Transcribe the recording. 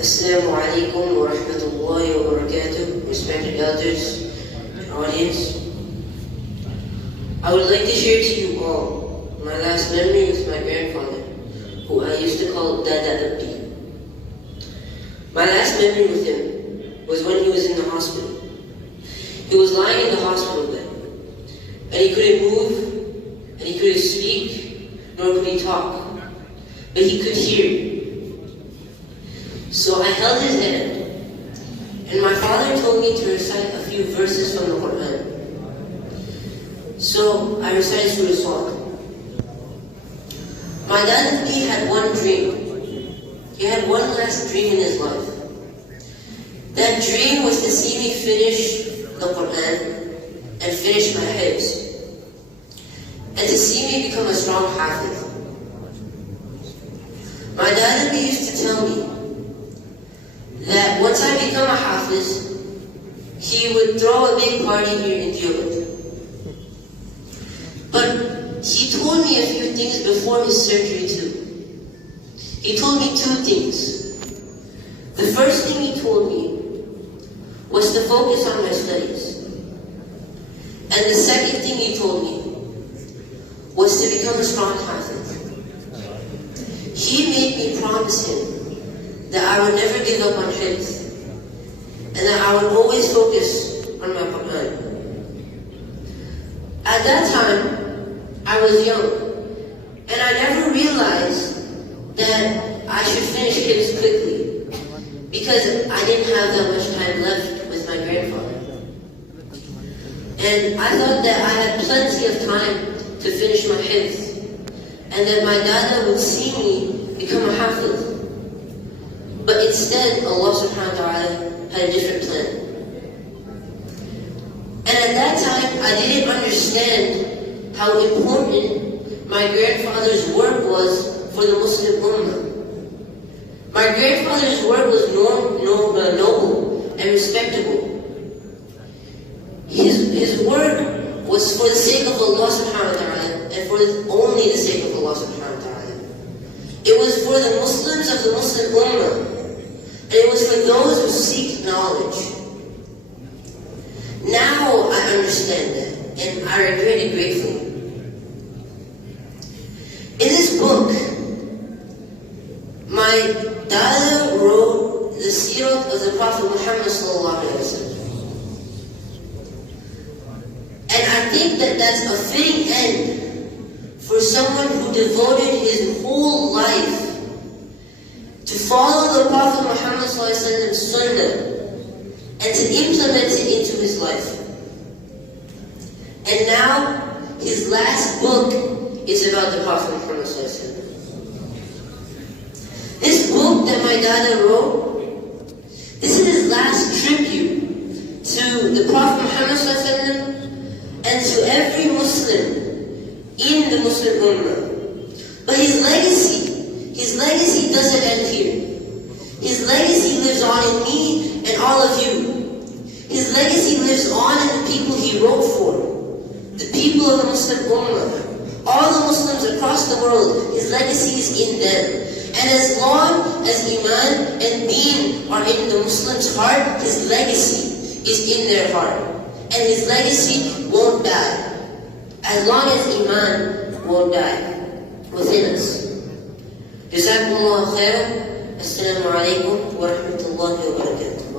Assalamu alaikum wa rahmatullahi wa barakatuh, respected elders and audience. I would like to share to you all my last memory with my grandfather, who I used to call Dada. My last memory with him was when he was in the hospital. He was lying in the hospital bed, and he couldn't move, and he couldn't speak, nor could he talk, but he could hear. So I held his hand, and my father told me to recite a few verses from the Quran. So I recited Surah Al-Swat. My dad had one dream. He had one last dream in his life. That dream was to see me finish the Quran and finish my hifz, and to see me become a strong hafiz. My dad used to tell me that once I become a hafiz, he would throw a big party here in deoband. But he told me a few things before his surgery too. He told me two things. The first thing he told me was to focus on my studies. And the second thing he told me was to become a strong hafiz. He made me promise him that I would never give up on hifz, and that I would always focus on my Quran. At that time, I was young, and I never realized that I should finish hifz quickly, because I didn't have that much time left with my grandfather. And I thought that I had plenty of time to finish my hifz, and that my dada would see me become a hafiz. But instead, Allah subhanahu wa ta'ala had a different plan. And at that time, I didn't understand how important my grandfather's work was for the Muslim Ummah. My grandfather's work was noble and respectable. His work was for the sake of Allah subhanahu wa ta'ala, and for only the sake of Allah subhanahu wa ta'ala. It was for the Muslims of the Muslim Ummah, and it was for those who seek knowledge. Now I understand that, and I regret it gratefully. In this book, my dada wrote the seerah of the Prophet Muhammad sallallahu alaihi wasallam. And I think that that's a fitting end for someone who devoted his whole life to follow the Prophet Muhammad ﷺ's sunnah and to implement it into his life. And now, his last book is about the Prophet Muhammad ﷺ. This book that my dada wrote, this is his last tribute to the Prophet Muhammad ﷺ and to every Muslim in the Muslim Ummah. But his legacy doesn't end here. His legacy lives on in me and all of you. His legacy lives on in the people he wrote for, the people of the Muslim Ummah, all the Muslims across the world. His legacy is in them. And as long as Iman and Deen are in the Muslim's heart, his legacy is in their heart. And his legacy won't die, as long as Iman won't die within us. Jazakumullah khairan. Assalamu alaikum wa rahmatullahi wa barakatuh.